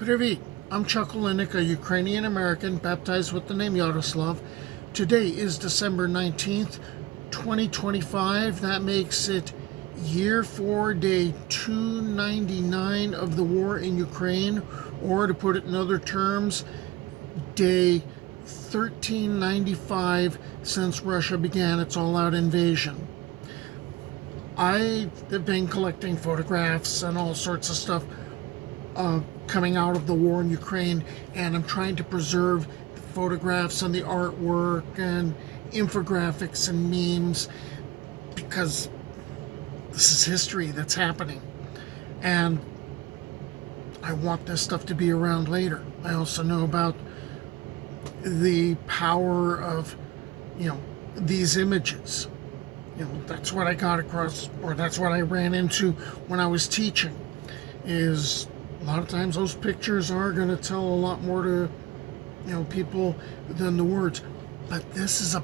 Привет, I'm Chuck Olenek, a Ukrainian-American baptized with the name Yaroslav. Today is December 19th, 2025. That makes it year 4, day 299 of the war in Ukraine, or to put it in other terms, day 1395 since Russia began its all-out invasion. I have been collecting photographs and all sorts of stuff coming out of the war in Ukraine, and I'm trying to preserve the photographs and the artwork and infographics and memes because this is history that's happening, and I want this stuff to be around later. I also know about the power of, these images. That's what I got across, or that's what I ran into when I was teaching, is a lot of times those pictures are going to tell a lot more to, people than the words. But this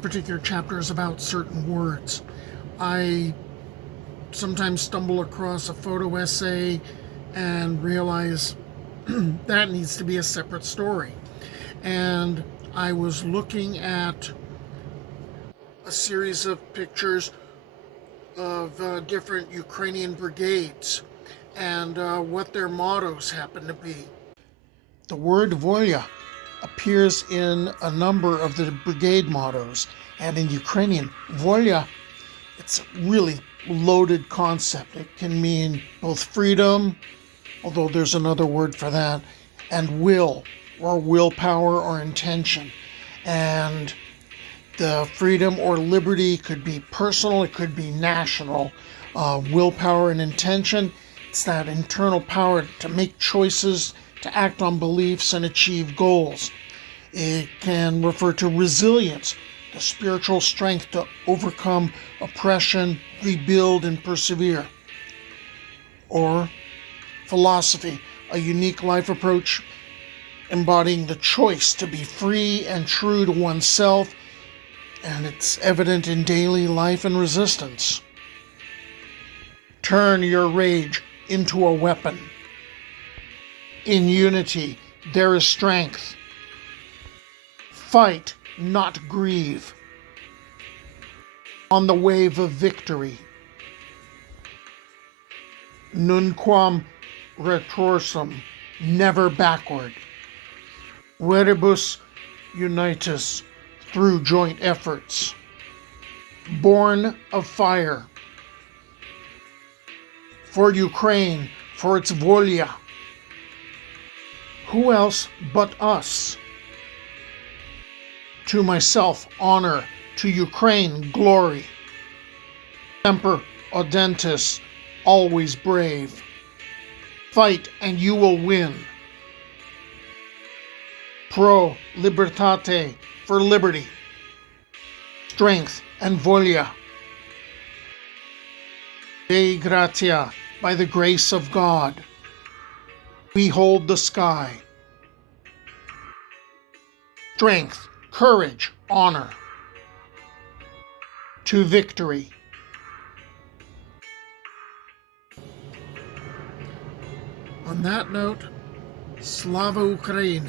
particular chapter is about certain words. I sometimes stumble across a photo essay and realize that needs to be a separate story. And I was looking at a series of pictures of different Ukrainian brigades and what their mottos happen to be. The word volia appears in a number of the brigade mottos, and in Ukrainian, volia, it's a really loaded concept. It can mean both freedom, although there's another word for that, and will, or willpower or intention. And the freedom or liberty could be personal, it could be national. Willpower and intention, it's that internal power to make choices, to act on beliefs and achieve goals. It can refer to resilience, the spiritual strength to overcome oppression, rebuild, and persevere. Or philosophy, a unique life approach embodying the choice to be free and true to oneself, and it's evident in daily life and resistance. Turn your rage into a weapon. In unity, there is strength. Fight, not grieve. On the wave of victory. Nunquam retrorsum, never backward. Veribus unitus, through joint efforts. Born of fire. For Ukraine, for its volia. Who else but us? To myself, honor. To Ukraine, glory. Semper audentis, always brave. Fight and you will win. Pro libertate, for liberty. Strength and volia. Dei gratia, by the grace of God. We hold the sky. Strength, courage, honor. To victory. On that note, Slava Ukraine.